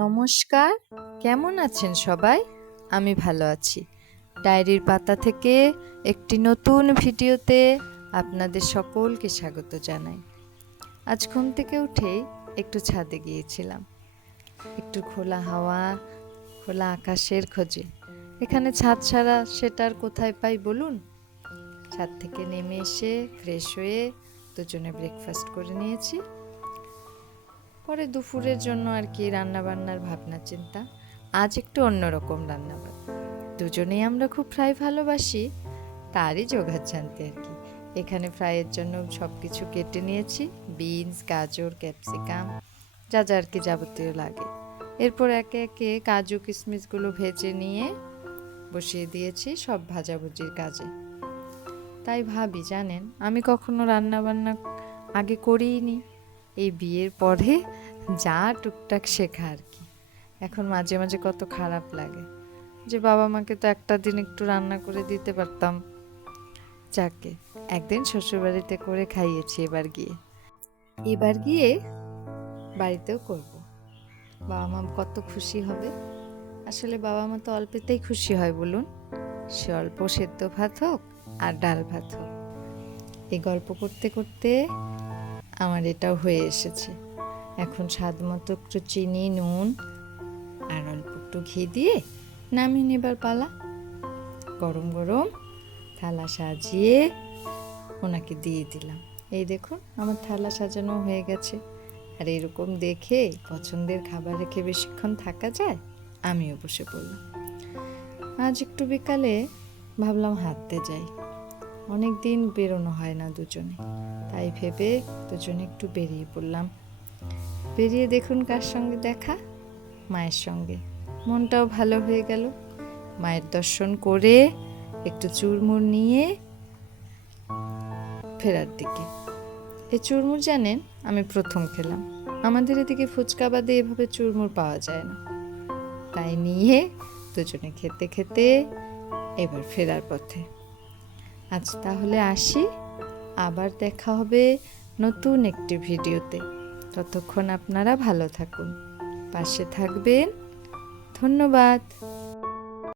নমস্কার, কেমন আছেন সবাই? আমি ভালো আছি। ডায়েরির পাতা থেকে একটি নতুন ভিডিওতে আপনাদের সকলকে স্বাগত জানাই। আজ ঘুম থেকে উঠেই একটু ছাদে গিয়েছিলাম। একটু খোলা হাওয়া, খোলা আকাশের খোঁজে। এখানে ছাদ ছাড়া সেটা আর কোথায় পাই বলুন? ছাদ থেকে নেমে এসে ফ্রেশ হয়ে দুজনে ব্রেকফাস্ট করে নিয়েছি। পরে দুপুরের জন্য আর কি রান্না বান্নার ভাবনা, চিন্তা। আজ একটু অন্যরকম রান্না দুজনেই আমরা খুব ফ্রাই ভালোবাসি, তারই জোগাড় জানতে আর কি। এখানে ফ্রাইয়ের জন্য সব কিছু কেটে নিয়েছি, বিনস, গাজর, ক্যাপসিকাম, যা যা আর কি যাবতীয় লাগে। এরপর একে একে কাজু কিশমিশগুলো ভেজে নিয়ে বসিয়ে দিয়েছি সব ভাজাভুজির কাজে। তাই ভাবি, জানেন, আমি কখনো রান্না বান্না আগে করিনি এই বিয়ের পরে যা টুকটাক শেখা আর কি। এখন মাঝে মাঝে কত খারাপ লাগে যে বাবা মাকে তো একটা দিন একটু রান্না করে দিতে পারতাম। যাকে একদিন শ্বশুরবাড়িতে করে খাইয়েছি এবার গিয়ে। এবার গিয়ে বাড়িতেও করব। বাবা মা কত খুশি হবে। আসলে বাবা মা তো অল্পেতেই খুশি হয় বলুন। সে অল্প সেদ্ধ ভাত হোক আর ডাল ভাত হোক। এই গল্প করতে করতে আমার এটাও হয়ে এসেছে। এখন স্বাদ মতো একটু চিনি, নুন আর অল্প একটু ঘি দিয়ে নামিয়ে নেবার পালা। গরম গরম থালা সাজিয়ে ওনাকে দিয়ে দিলাম। এই দেখুন, আমার থালা সাজানো হয়ে গেছে। আর এরকম দেখে পছন্দের খাবার রেখে বেশিক্ষণ থাকা যায়, আমিও বসে পড়লাম। আজ একটু বিকালে ভাবলাম হাঁটতে যাই। অনেক দিন বেরোনো হয় না দুজনে। তাই ভেবে দুজনে একটু বেরিয়ে পড়লাম। বেরিয়ে দেখুন কার সঙ্গে দেখা? মায়ের সঙ্গে। মনটাও ভালো হয়ে গেল। মায়ের দর্শন করে একটু চুরমুর নিয়ে ফেরার দিকে। এ চুরমুর জানেন, আমি প্রথম খেলাম। আমাদের এদিকে ফুচকা বাদে এভাবে চুরমুর পাওয়া যায় না। তাই নিয়ে দুজনে খেতে খেতে এবার ফেরার পথে। আজ তাহলে আসি। আবার দেখা হবে নতুন একটি ভিডিওতে। ততক্ষণ আপনারা ভালো থাকুন। পাশে থাকবেন। ধন্যবাদ।